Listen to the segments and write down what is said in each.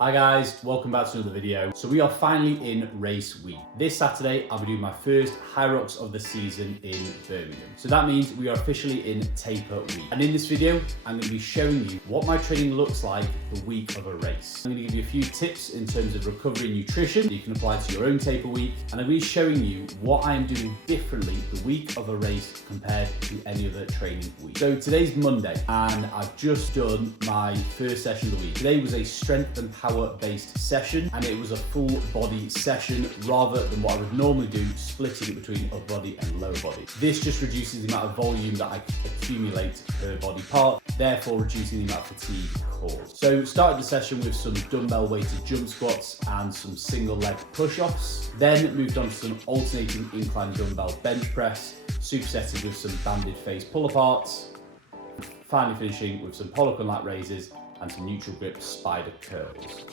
Hi guys, welcome back to another video. So we are finally in race week. This Saturday, I'll be doing my first HYROX of the season in Birmingham. So that means we are officially in TAPER week. And in this video, I'm going to be showing you what my training looks like the week of a race. I'm going to give you a few tips in terms of recovery and nutrition that you can apply to your own TAPER week. And I'm going to be showing you what I'm doing differently the week of a race compared to any other training week. So today's Monday and I've just done my first session of the week. Today was a strength and power based session, and it was a full body session rather than what I would normally do, splitting it between upper body and lower body. This just reduces the amount of volume that I accumulate per body part, therefore reducing the amount of fatigue caused. So started the session with some dumbbell weighted jump squats and some single leg push-offs, then moved on to some alternating incline dumbbell bench press, supersetted with some banded face pull aparts, finally finishing with some pollock and lat raises and some neutral grip spider curls.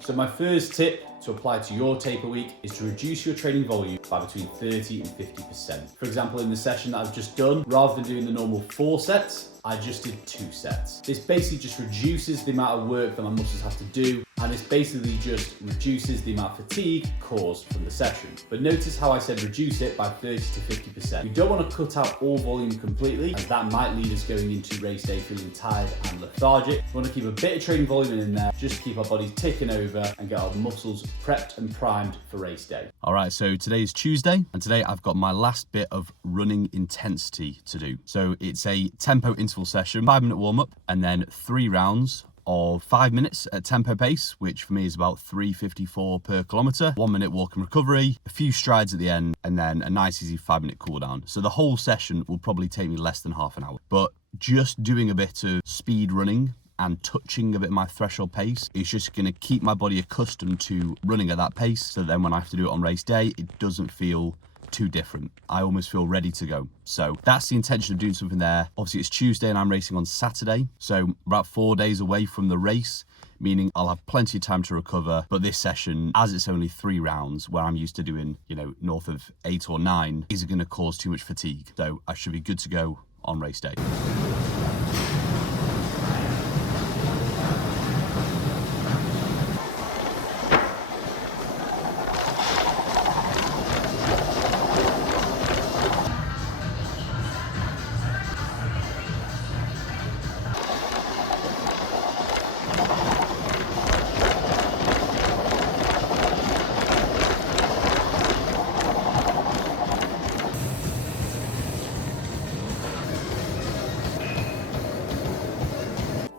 So my first tip to apply to your TAPER week is to reduce your training volume by between 30 and 50%. For example, in the session that I've just done, rather than doing the normal 4 sets, I just did 2 sets. This basically just reduces the amount of work that my muscles have to do, and this basically just reduces the amount of fatigue caused from the session. But notice how I said reduce it by 30 to 50%. We don't want to cut out all volume completely, as that might leave us going into race day feeling tired and lethargic. We want to keep a bit of training volume in there, just to keep our bodies ticking over and get our muscles prepped and primed for race day. All right, so today is Tuesday, and today I've got my last bit of running intensity to do. So it's a tempo interval session, 5-minute warm-up, and then 3 rounds of 5 minutes at tempo pace, which for me is about 3:54 per kilometre, 1 minute walk and recovery, a few strides at the end, and then a nice easy 5-minute cool down. So the whole session will probably take me less than half an hour. But just doing a bit of speed running and touching a bit of my threshold pace is just going to keep my body accustomed to running at that pace, so then when I have to do it on race day, it doesn't feel too different. I almost feel ready to go. So that's the intention of doing something there. Obviously it's Tuesday and I'm racing on Saturday, so about 4 days away from the race, meaning I'll have plenty of time to recover. But this session, as it's only 3 rounds where I'm used to doing, north of 8 or 9, isn't going to cause too much fatigue. So I should be good to go on race day.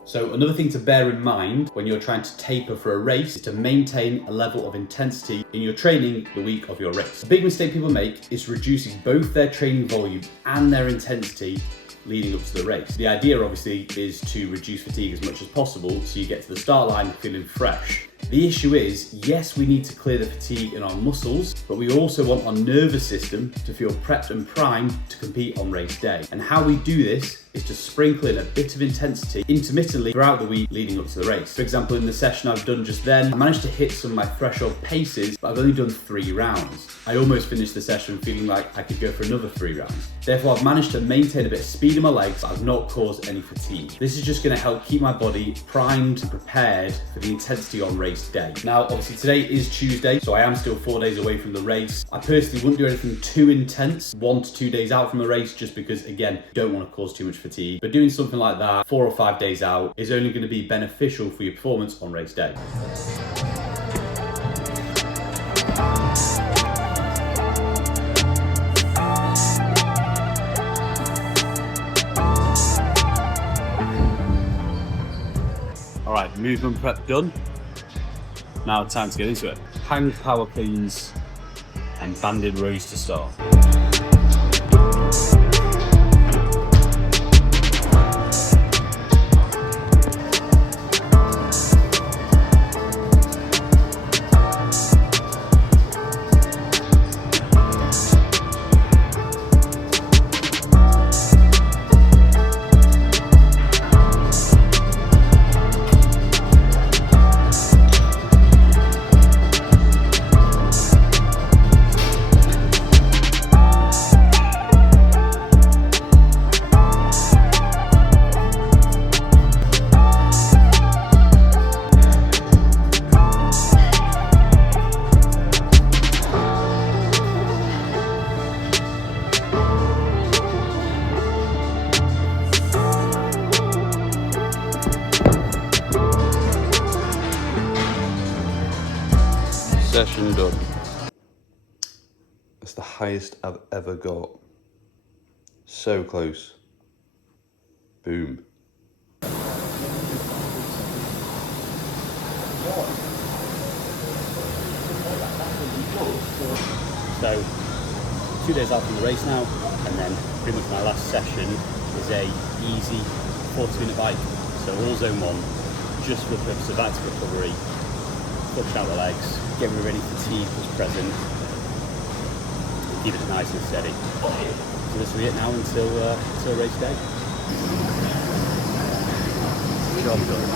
So another thing to bear in mind when you're trying to taper for a race is to maintain a level of intensity in your training the week of your race. A big mistake people make is reducing both their training volume and their intensity leading up to the race. The idea obviously is to reduce fatigue as much as possible so you get to the start line feeling fresh. The issue is, yes, we need to clear the fatigue in our muscles, but we also want our nervous system to feel prepped and primed to compete on race day. And how we do this is to sprinkle in a bit of intensity intermittently throughout the week leading up to the race. For example, in the session I've done just then, I managed to hit some of my threshold paces, but I've only done 3 rounds. I almost finished the session feeling like I could go for another 3 rounds. Therefore, I've managed to maintain a bit of speed in my legs, but I've not caused any fatigue. This is just going to help keep my body primed and prepared for the intensity on race day. Now, obviously today is Tuesday, so I am still 4 days away from the race. I personally wouldn't do anything too intense 1 to 2 days out from the race, just because, again, you don't want to cause too much fatigue. But doing something like that 4 or 5 days out is only going to be beneficial for your performance on race day. All right, movement prep done. Now time to get into it. Hang power cleans and banded rows to start. Session done. That's the highest I've ever got. So close. Boom. So, 2 days out from the race now, and then pretty much my last session is a easy 40-minute bike. So all zone 1, just for the purpose of active recovery, pushing out the legs, getting rid of any fatigue that's present, keep it nice and steady. So this will be it now until race day. Job done.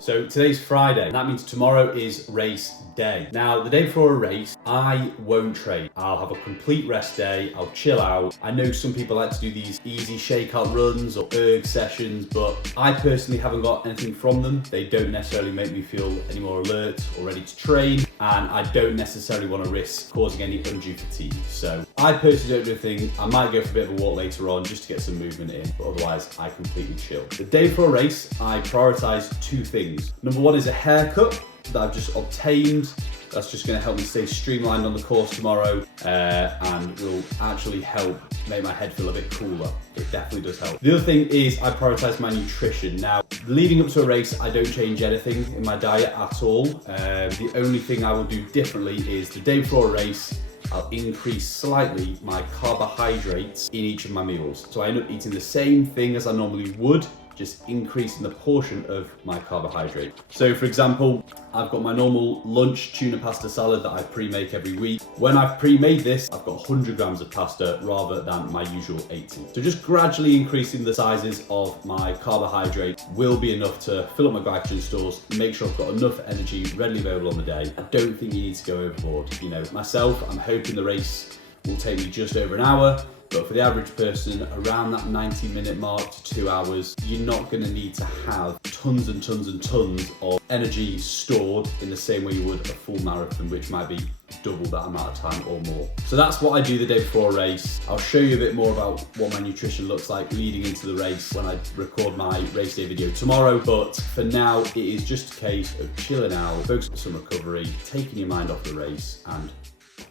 So today's Friday, that means tomorrow is race day. Now, the day before a race, I won't train. I'll have a complete rest day, I'll chill out. I know some people like to do these easy shakeout runs or erg sessions, but I personally haven't got anything from them. They don't necessarily make me feel any more alert or ready to train, and I don't necessarily want to risk causing any undue fatigue. So I personally don't do a thing. I might go for a bit of a walk later on just to get some movement in, but otherwise I completely chill. The day before a race, I prioritize 2 things. Number 1 is a haircut that I've just obtained. That's just going to help me stay streamlined on the course tomorrow, and will actually help make my head feel a bit cooler. It definitely does help. The other thing is I prioritize my nutrition. Now, leading up to a race, I don't change anything in my diet at all. The only thing I will do differently is the day before a race, I'll increase slightly my carbohydrates in each of my meals. So I end up eating the same thing as I normally would, just increasing the portion of my carbohydrate. So for example, I've got my normal lunch tuna pasta salad that I pre-make every week. When I've pre-made this, I've got 100 grams of pasta rather than my usual 80. So just gradually increasing the sizes of my carbohydrate will be enough to fill up my glycogen stores, make sure I've got enough energy readily available on the day. I don't think you need to go overboard. You know, myself, I'm hoping the race will take me just over an hour. But for the average person, around that 90-minute mark to 2 hours, you're not going to need to have tons and tons and tons of energy stored in the same way you would a full marathon, which might be double that amount of time or more. So that's what I do the day before a race. I'll show you a bit more about what my nutrition looks like leading into the race when I record my race day video tomorrow. But for now, it is just a case of chilling out, focusing on some recovery, taking your mind off the race and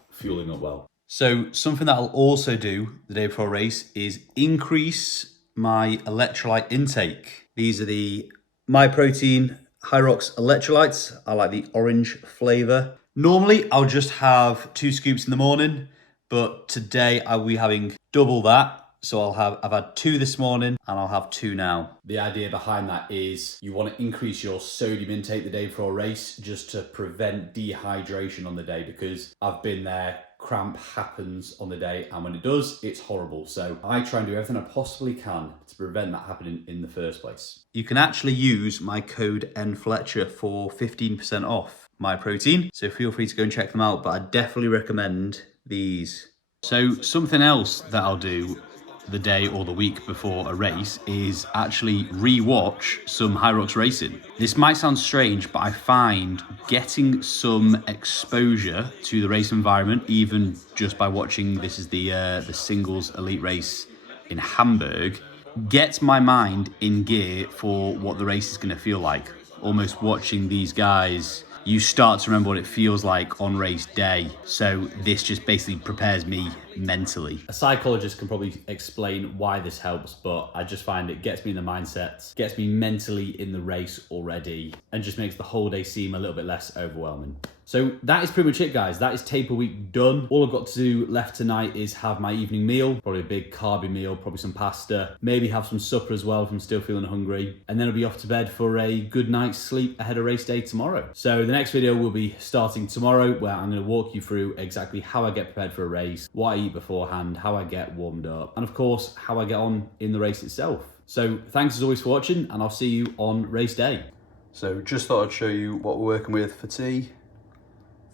fueling up well. So something that I'll also do the day before a race is increase my electrolyte intake. These are the MyProtein HYROX electrolytes. I like the orange flavor. Normally I'll just have 2 scoops in the morning, but today I'll be having double that. So I've had 2 this morning and I'll have 2 now. The idea behind that is you want to increase your sodium intake the day before a race just to prevent dehydration on the day, because I've been there. Cramp happens on the day, and when it does, it's horrible. So I try and do everything I possibly can to prevent that happening in the first place. You can actually use my code NFletcher for 15% off MyProtein. So feel free to go and check them out, but I definitely recommend these. So something else that I'll do the day or the week before a race is actually re-watch some HYROX racing. This might sound strange, but I find getting some exposure to the race environment, even just by watching, this is the singles elite race in Hamburg, gets my mind in gear for what the race is going to feel like. Almost watching these guys, you start to remember what it feels like on race day. So this just basically prepares me mentally. A psychologist can probably explain why this helps, but I just find it gets me in the mindset, gets me mentally in the race already, and just makes the whole day seem a little bit less overwhelming. So that is pretty much it, guys. That is taper week done. All I've got to do left tonight is have my evening meal, probably a big carby meal, probably some pasta, maybe have some supper as well if I'm still feeling hungry, and then I'll be off to bed for a good night's sleep ahead of race day tomorrow. So the next video will be starting tomorrow, where I'm going to walk you through exactly how I get prepared for a race, what I eat beforehand, how I get warmed up, and of course, how I get on in the race itself. So thanks as always for watching, and I'll see you on race day. So just thought I'd show you what we're working with for tea.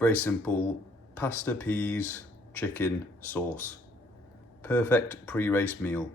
Very simple, pasta, peas, chicken, sauce. Perfect pre-race meal.